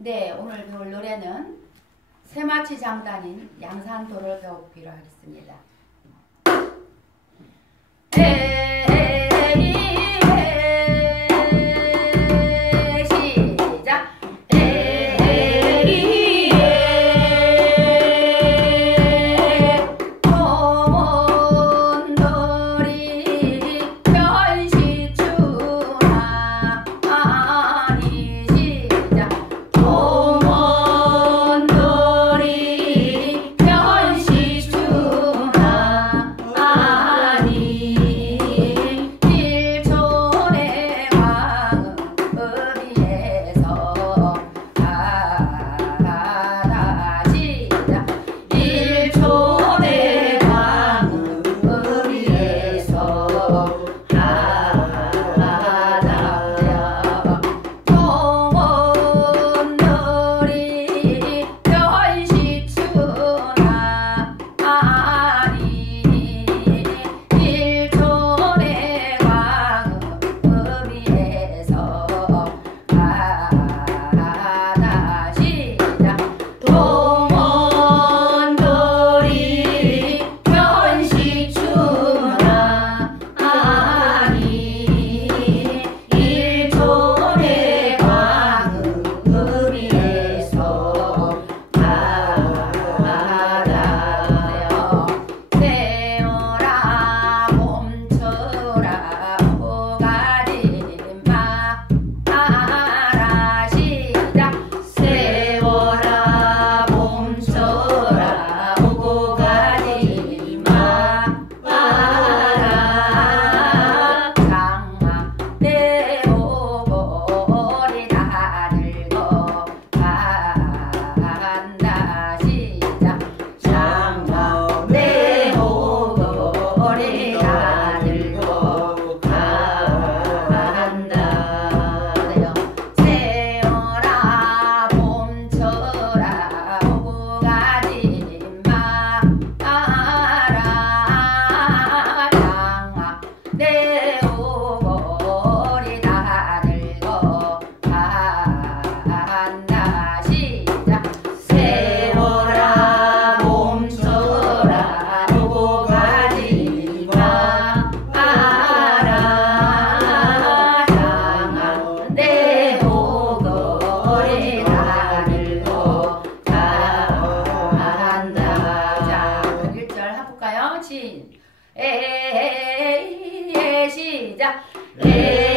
네, 오늘 배울 노래는 새마치 장단인 양산도를 배우기로 하겠습니다. 시작. 에이에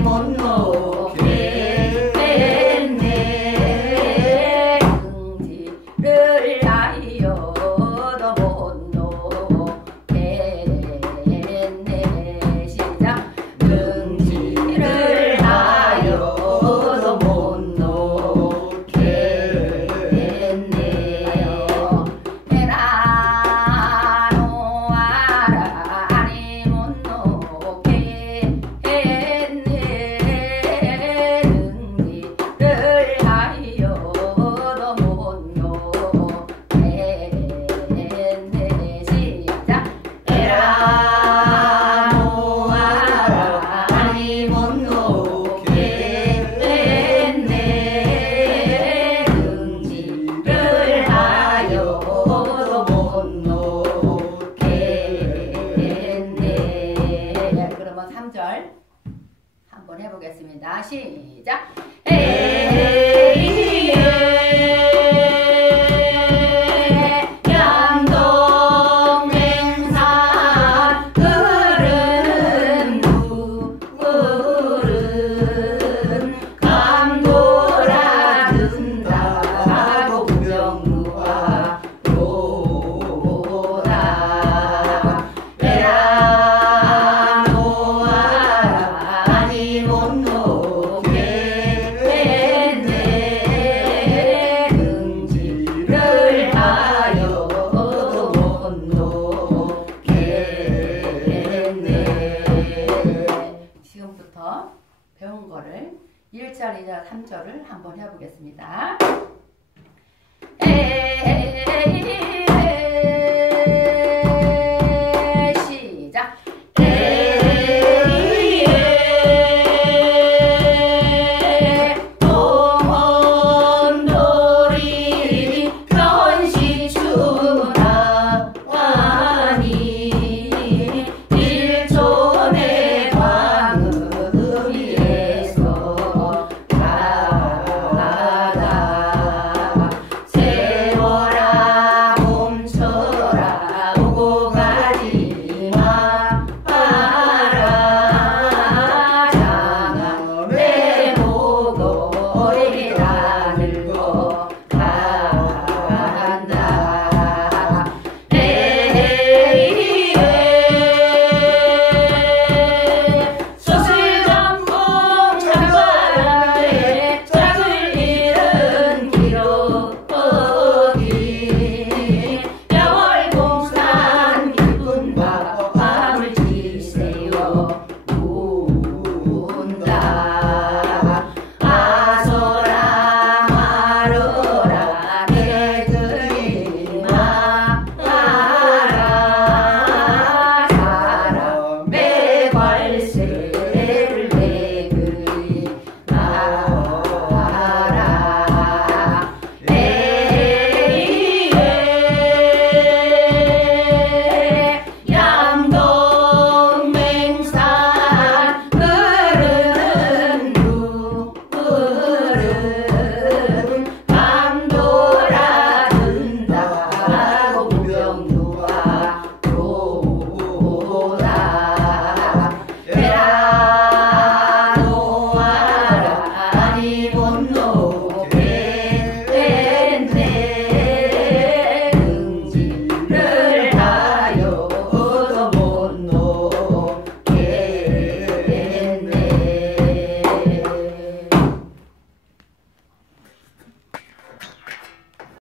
một người 시작. 1절, 2절, 3절을 한번 해보겠습니다.